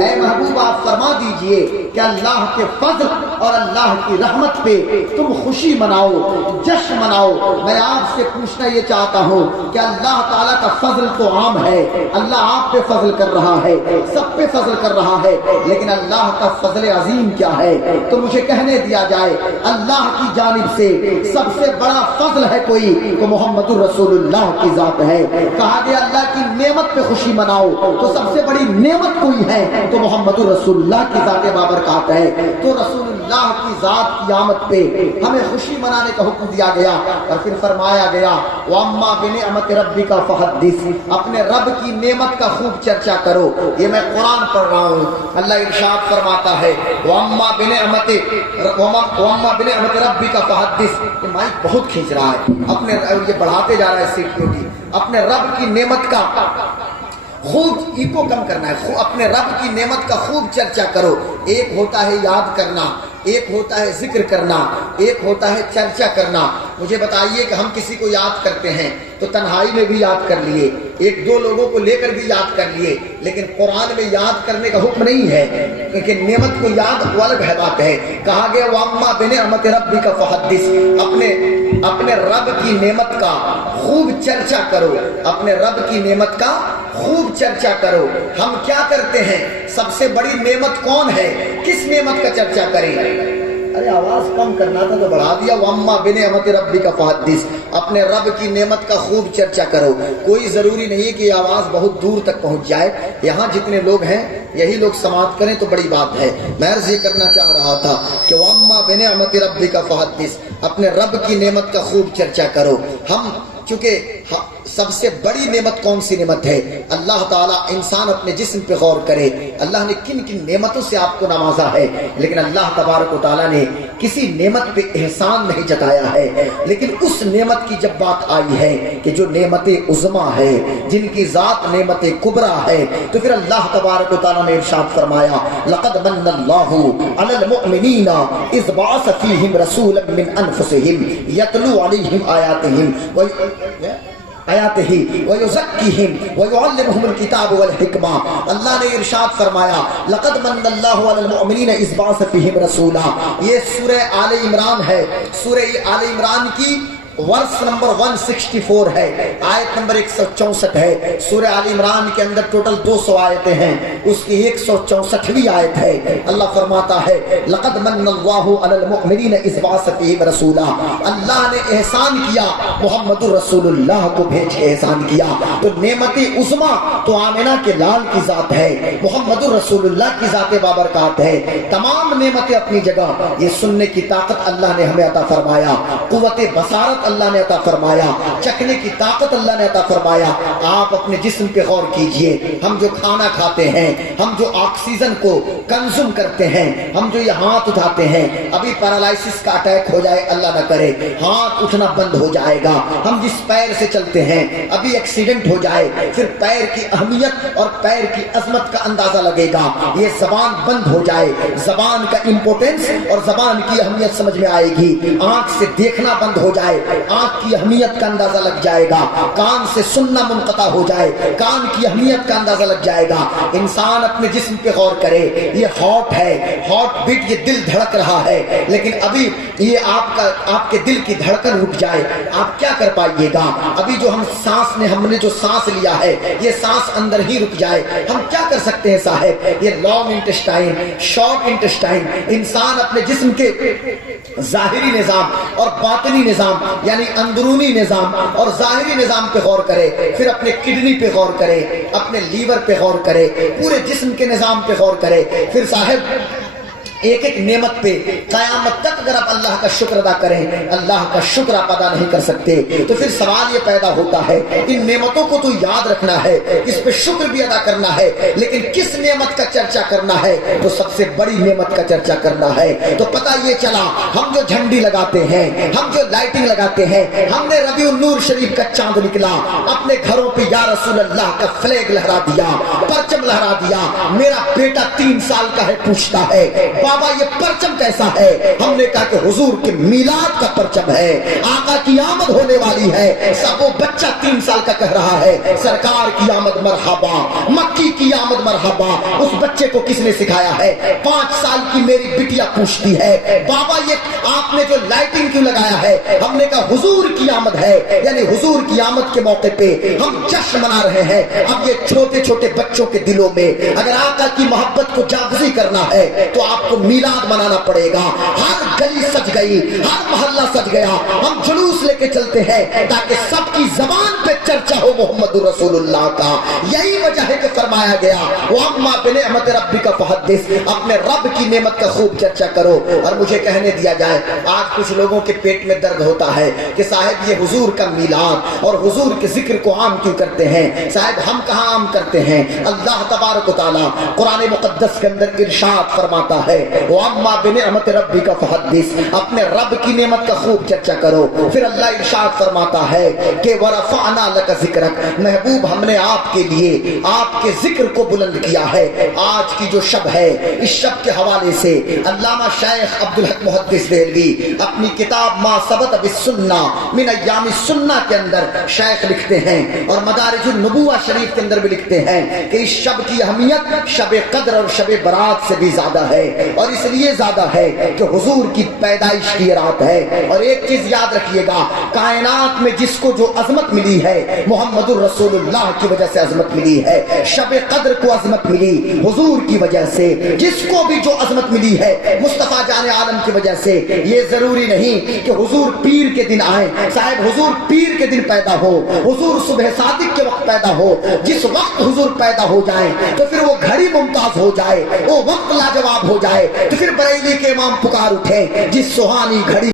اے محبوب آپ فرما دیجئے کہ اللہ کے فضل اور اللہ کی رحمت پہ تم خوشی مناؤ، جشن مناؤ۔ میں آپ سے پوچھنا یہ چاہتا ہوں کہ اللہ تعالیٰ کا فضل تو عام ہے، اللہ آپ پہ فضل کر رہا ہے، سب پہ فضل کر رہا ہے، لیکن اللہ کا فضل عظیم کیا ہے؟ تو مجھے کہنے دیا جائے اللہ کی جانب سے سب سے بڑا فضل ہے کوئی تو محمد الرسول اللہ کی ذات ہے۔ کہا گیا اللہ کی نعمت پہ خوشی مناؤ تو سب سے بڑی نعمت کوئی ہے تو محمد الرسول اللہ کی ذات بابرکات ہے۔ تو رسول اللہ کی ذات کی آمد پہ ہمیں خوشی منانے کا حکم دیا گیا، اور پھر فرمایا گیا وَأَمَّا بِنِعْمَتِ رَبِّكَ فَحَدِّثْ، اپنے رب کی نعمت کا خوب چرچا کرو۔ یہ میں قرآن پڑھ رہا ہوں، اللہ ارشاد فرماتا ہے وَأَمَّا بِنِعْمَتِ رَبِّكَ فَحَدِّثْ۔ یہ مائک بہت کھینچ رہا ہے، اپنے یہ بڑھاتے جا رہا ہے سیکیورٹی۔ اپنے رب کی نعمت کا خوب ایکو کم کرنا ہے، اپنے رب کی نعمت کا خوب چرچا کرو۔ ایک ہوتا ہے یاد کرنا، ایک ہوتا ہے ذکر کرنا، ایک ہوتا ہے چرچا کرنا۔ مجھے بتائیے کہ ہم کسی کو یاد کرتے ہیں تو تنہائی میں بھی یاد کر لیے، ایک دو لوگوں کو لے کر بھی یاد کر لیے، لیکن قرآن میں یاد کرنے کا حکم نہیں ہے، کیونکہ نعمت کو یاد الگ ہے بات ہے۔ کہا گیا وَأَمَّا بِنِعْمَتِ رَبِّكَ فَحَدِّثْ، اپنے رب کی نعمت کا خوب چرچا کرو، اپنے رب کی نعمت کا خوب چرچا کرو۔ ہم کیا کرتے ہیں؟ سب سے بڑی نعمت کون ہے؟ کس نعمت کا چرچا کریں؟ ارے آواز کم کرنا تھا تو بڑھا دیا۔ وَأَمَّا بِنِعْمَتِ رَبِّكَ فَحَدِّثْ، اپنے رب کی نعمت کا خوب چرچا کرو۔ کوئی ضروری نہیں کہ یہ آواز بہت دور تک پہنچ جائے، یہاں جتنے لوگ ہیں یہی لوگ سماعت کریں تو بڑی بات ہے۔ میں عرض یہ کرنا چاہ رہا تھا کہ وَأَمَّا بِنِعْمَتِ رَبِّكَ فَحَدِّثْ، اپنے رب کی نعمت کا خوب چرچا کرو۔ ہم چونکہ سب سے بڑی نعمت کون سی نعمت ہے؟ اللہ تعالیٰ انسان اپنے جسم پہ غور کرے، اللہ نے کن کن نعمتوں سے آپ کو نوازا ہے، لیکن اللہ تبارک و تعالیٰ نے کسی نعمت پہ احسان نہیں جتایا ہے۔ لیکن اس نعمت کی جب بات آئی ہے کہ جو نعمت عظمیٰ ہے، جن کی ذات نعمت کبریٰ ہے، تو پھر اللہ تبارک و تعالیٰ نے ارشاد فرمایا لَقَدْ مَنَّ اللَّهُ عَلَى الْمُؤْمِنِينَ إِذْ بَعَثَ فِيهِمْ رَسُولًا مِّنْ أَنفُسِهِمْ يَتْلُو عَلَيْهِمْ آیاتہ وَيُزَكِّيهِمْ وَيُعَلِّمُهُمُ الْكِتَابَ وَالْحِکْمَةَ۔ اللہ نے ارشاد فرمایا لَقَدْ مَنَّ اللَّهُ عَلَى الْمُؤْمِنِينَ إِذْ بَعَثَ فِيهِمْ رَسُولًا۔ یہ سورہ آل عمران ہے، سورہ آل عمران کی ورس نمبر 164 ہے، آیت نمبر 164 ہے۔ سورہ آل عمران کے اندر ٹوٹل 200 آیتیں ہیں، اس کی 164ویں آیت ہے۔ اللہ فرماتا ہے لَقَدْ مَنَّ اللَّهُ عَلَى الْمُؤْمِنِينَ إِذْ بَعَثَ فِيهِمْ رَسُولًا۔ اللہ نے احسان کیا، محمد الرسول اللہ کو بھیج کے احسان کیا۔ تو نعمت عظمیٰ تو آمنہ کے لال کی ذات ہے، محمد الرسول اللہ کی ذات بابرکات ہے۔ تمام نعمتیں اپنی جگہ، یہ سننے کی طاقت اللہ نے ہمیں عطا فرمایا، قوت بصارت اللہ نے عطا فرمایا، چکھنے کی طاقت اللہ نے عطا فرمایا۔ آپ اپنے جسم پہ غور کیجئے، ہم جو کھانا کھاتے ہیں، ہم جو آکسیجن کو کنزوم کرتے ہیں، ہم جو یہ ہاتھ اٹھاتے ہیں، ابھی پیرالائسس کا اٹیک ہو جائے اللہ نہ کرے، ہاتھ اٹھنا بند ہو جائے گا۔ ہم جس پیر سے چلتے ہیں، ابھی ایکسیڈنٹ ہو جائے، پھر پیر کی اہمیت اور پیر کی عظمت کا اندازہ لگے گا۔ یہ زبان بند ہو جائے، زبان کا امپورٹنس اور زبان کی اہمیت سمجھ میں آئے گی۔ آنکھ سے دیکھنا بند ہو جائے، آنکھ کی اہمیت کا اندازہ لگ جائے گا۔ کان سے سننا منقطع ہو جائے، کان کی اہمیت کا اندازہ لگ جائے گا۔ انسان اپنے جسم پہ غور کرے، یہ ہارٹ ہے، ہارٹ بیٹ، یہ دل دھڑک رہا ہے، لیکن ابھی یہ آپ کے دل کی دھڑکن رک جائے، آپ کیا کر پائیے گا؟ ابھی جو ہم نے جو سانس لیا ہے، یہ سانس اندر ہی رک جائے، ہم کیا کر سکتے ہیں صاحب؟ یہ لانگ انٹسٹائن، شارٹ انٹسٹائن، انسان اپنے جسم کے ظاہری نظام اور باطنی نظام، یعنی اندرونی نظام اور ظاہری نظام پہ غور کرے، پھر اپنے کڈنی پہ غور کرے، اپنے لیور پہ غور کرے، پورے جسم کے نظام پہ غور کرے، پھر صاحب ایک ایک نعمت پہ قیامت تک اگر آپ اللہ کا شکر ادا کریں، اللہ کا شکر آپ ادا نہیں کر سکتے، تو پھر سوال یہ پیدا ہوتا ہے ان نعمتوں کو تو یاد رکھنا ہے، اس پہ شکر بھی ادا کرنا ہے، لیکن کس نعمت کا چرچا کرنا ہے؟ تو سب سے بڑی نعمت کا چرچا کرنا ہے۔ تو پتہ یہ چلا، ہم جو جھنڈی لگاتے ہیں، ہم جو لائٹنگ لگاتے ہیں، ہم نے ربیع النور شریف کا چاند نکلا، اپنے گھروں پہ یا رسول اللہ کا فلیگ لہرا دیا، پرچم لہرا دیا۔ میرا بیٹا 3 سال کا ہے، پوچھتا ہے بابا یہ پرچم کیسا ہے؟ ہم نے کہا کہ حضور کے میلاد کا پرچم ہے، آقا کی آمد ہونے والی ہے۔ سب وہ بچہ 3 سال کا کہہ رہا ہے سرکار کی آمد مرحبا، مکی کی آمد مرحبا۔ اس بچے کو کس نے سکھایا ہے؟ 5 سال کی میری بٹیا پوچھتی ہے بابا یہ آپ نے جو لائٹنگ کیوں لگایا ہے؟ ہم نے کہا حضور کی آمد ہے، یعنی حضور کی آمد کے موقع پہ ہم جشن منا رہے ہیں۔ اب یہ چھوٹے چھوٹے بچوں کے دلوں میں اگر آقا کی محبت کو جاگزی کرنا ہے تو آپ کو میلاد منانا پڑے گا۔ ہر گلی سج گئی، ہر محلہ سج گیا، ہم جلوس لے کے چلتے ہیں تاکہ سب کی زبان پہ چرچا ہو محمد رسول اللہ کا۔ یہی وجہ ہے کہ فرمایا گیا وَأَمَّا بِنِعْمَةِ رَبِّكَ فَحَدِّثْ، اپنے رب کی نعمت کا خوب چرچا کرو۔ اور مجھے کہنے دیا جائے آج کچھ لوگوں کے پیٹ میں درد ہوتا ہے کہ صاحب یہ حضور کا میلاد اور حضور کے ذکر کو عام کیوں کرتے ہیں؟ صاحب ہم کہاں عام کرتے ہیں؟ اللہ تبارک و تعالی قرآن مقدس کے اندر ارشاد فرماتا ہے وَأَمَّا بِنِعْمَةِ رَبِّكَ فَحَدِّثْ، اپنے رب کی نعمت کا خوب چرچا کرو۔ پھر اللہ ارشاد فرماتا ہے کہ وَرَفَعْنَا لَكَ ذِكْرَكَ، محبوب ہم نے آپ کے لیے آپ کے ذکر کو بلند کیا ہے۔ آج کی جو شب ہے اس شب کے حوالے سے علامہ شیخ عبدالحق محدث دہلوی اپنی کتاب ما ثبت بالسنہ من ایام السنہ کے اندر شیخ لکھتے ہیں اور مدارج النبوہ شریف کے اندر بھی لکھتے ہیں کہ اس شب کی اہمیت شب قدر اور شب برات سے بھی زیادہ ہے، اور اس لیے زیادہ ہے کہ حضور کی پیدائش کی رات ہے۔ اور ایک چیز یاد رکھیے گا، کائنات میں جس کو جو عظمت ملی ہے محمد الرسول اللہ کی وجہ سے عظمت ملی ہے، شب قدر کو عظمت ملی حضور کی وجہ سے، جس کو بھی جو عظمت ملی ہے مصطفیٰ جان عالم کی وجہ سے۔ یہ ضروری نہیں کہ حضور پیر کے دن آئیں، صاحب حضور پیر کے دن پیدا ہو، حضور صبح صادق کے وقت پیدا ہو، جس وقت حضور پیدا ہو جائیں تو پھر وہ گھڑی ممتاز ہو جائے، وہ وقت لاجواب ہو جائے، تو پھر بریلی کے امام پکار اٹھیں جس سہانی گھڑی